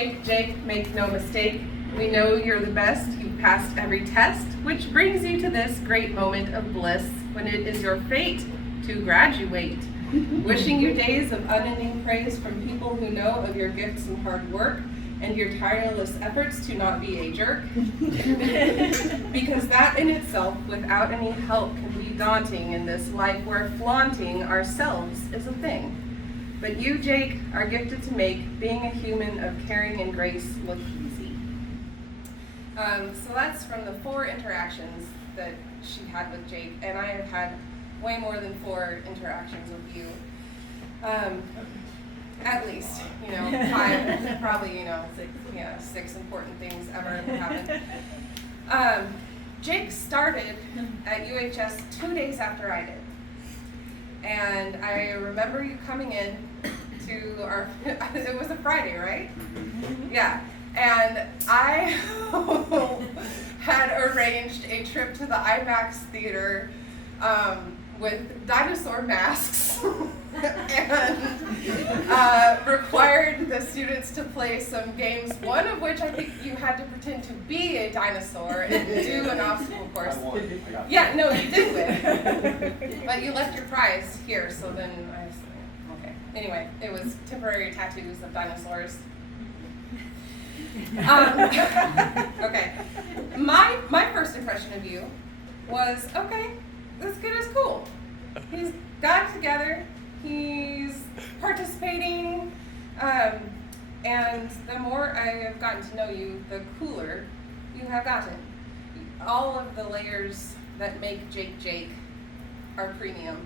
Jake, make no mistake, we know you're the best. You've passed every test, which brings you to this great moment of bliss when it is your fate to graduate. Wishing you days of unending praise from people who know of your gifts and hard work and your tireless efforts to not be a jerk. Because that in itself, without any help, can be daunting in this life where flaunting ourselves is a thing. But you, Jake, are gifted to make being a human of caring and grace look easy. So that's from the 4 interactions that she had with Jake, and I have had way more than 4 interactions with you. At least, 5, probably, 6 important things ever happened. Jake started at UHS 2 days after I did. And I remember you coming in to our, it was a Friday, right? Yeah. And I had arranged a trip to the IMAX theater with dinosaur masks and required the students to play some games, one of which I think you had to pretend to be a dinosaur and do an obstacle course. I won. I got Yeah, no, you did win. But you left your prize here, so then I was okay. Anyway, it was temporary tattoos of dinosaurs. Okay. My first impression of you was, okay, this kid is cool. He's got it together. He's participating. And the more I have gotten to know you, the cooler you have gotten. All of the layers that make Jake Jake are premium.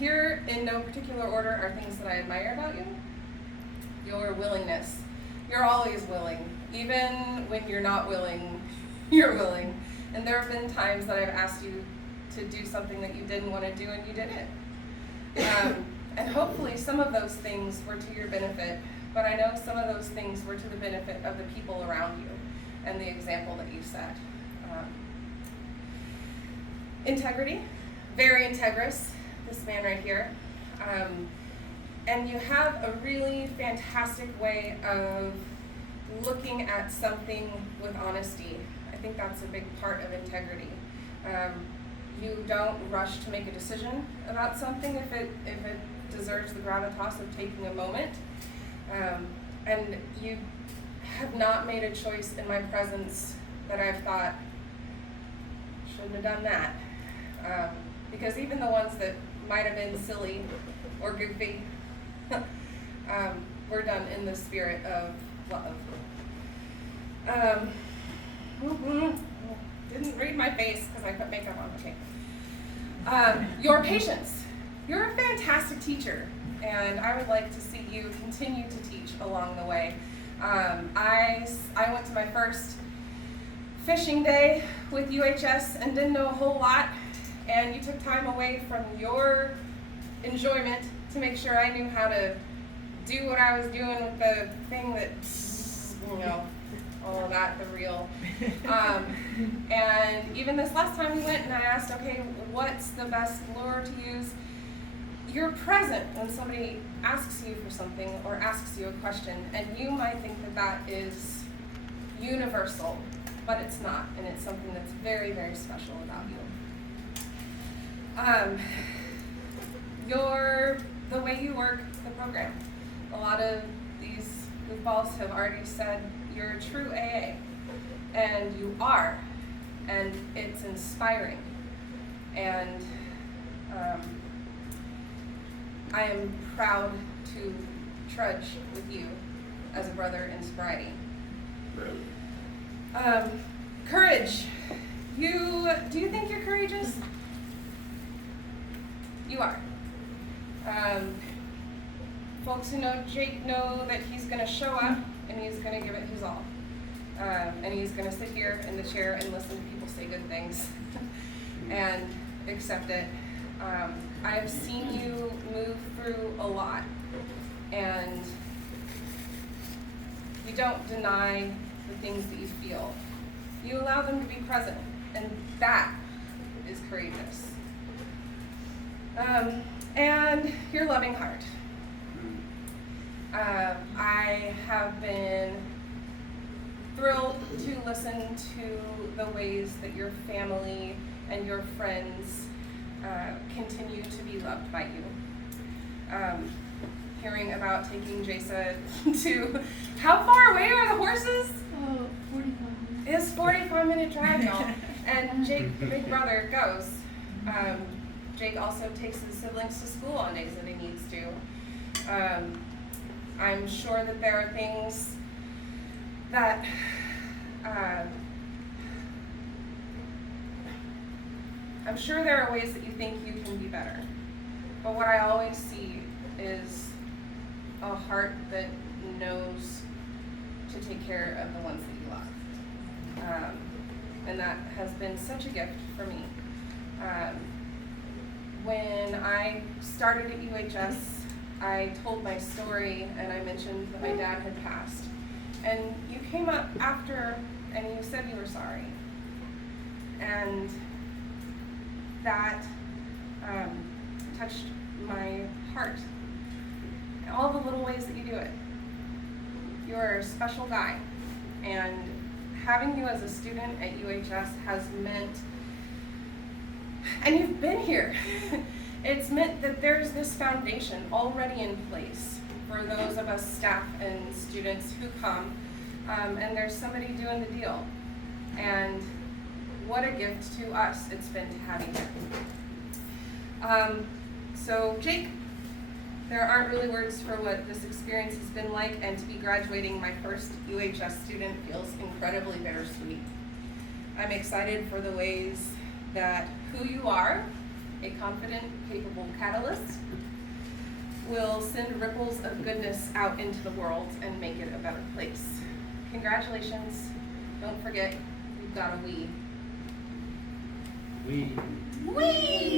Here, in no particular order, are things that I admire about you. Your willingness. You're always willing. Even when you're not willing, you're willing. And there have been times that I've asked you to do something that you didn't want to do and you did it. And hopefully some of those things were to your benefit, but I know some of those things were to the benefit of the people around you and the example that you set. Integrity, very integrous, this man right here. And you have a really fantastic way of looking at something with honesty. I think that's a big part of integrity. You don't rush to make a decision about something if it deserves the gravitas of taking a moment. And you have not made a choice in my presence that I've thought, shouldn't have done that. Because even the ones that might have been silly or goofy were done in the spirit of love. Didn't read my face because I put makeup on. Okay. Your patience. You're a fantastic teacher, and I would like to see you continue to teach along the way. I went to my first fishing day with UHS and didn't know a whole lot, and you took time away from your enjoyment to make sure I knew how to do what I was doing with the thing that, all of that, the reel. And even this last time we went and I asked, okay, what's the best lure to use? You're present when somebody asks you for something or asks you a question, and you might think that that is universal, but it's not, and it's something that's very, very special about you. The way you work the program. A lot of these goofballs have already said you're a true AA, and you are, and it's inspiring. And I am proud to trudge with you as a brother in sobriety. Courage. Do you think you're courageous? You are. Folks who know Jake know that he's going to show up and he's going to give it his all. And he's going to sit here in the chair and listen to people say good things and accept it. I've seen you move through a lot, and you don't deny the things that you feel. You allow them to be present, and that is courageous. And your loving heart. I have been thrilled to listen to the ways that your family and your friends continue to be loved by you. Hearing about taking Jason to, how far away are the horses? 45 minutes. It's 45-minute drive, y'all. And Jake, big brother, goes. Jake also takes his siblings to school on days that he needs to. I'm sure that there are things that I'm sure there are ways that you think you can be better. But what I always see is a heart that knows to take care of the ones that you love. And that has been such a gift for me. When I started at UHS, I told my story and I mentioned that my dad had passed. And you came up after and you said you were sorry. And that touched my heart. All the little ways that you do it. You're a special guy. And having you as a student at UHS has meant, and you've been here, it's meant that there's this foundation already in place for those of us staff and students who come, and there's somebody doing the deal. And what a gift to us it's been to have you here. So Jake, there aren't really words for what this experience has been like, and to be graduating my first UHS student feels incredibly bittersweet. I'm excited for the ways that who you are, a confident, capable catalyst, will send ripples of goodness out into the world and make it a better place. Congratulations. Don't forget, you've got a we. We. We!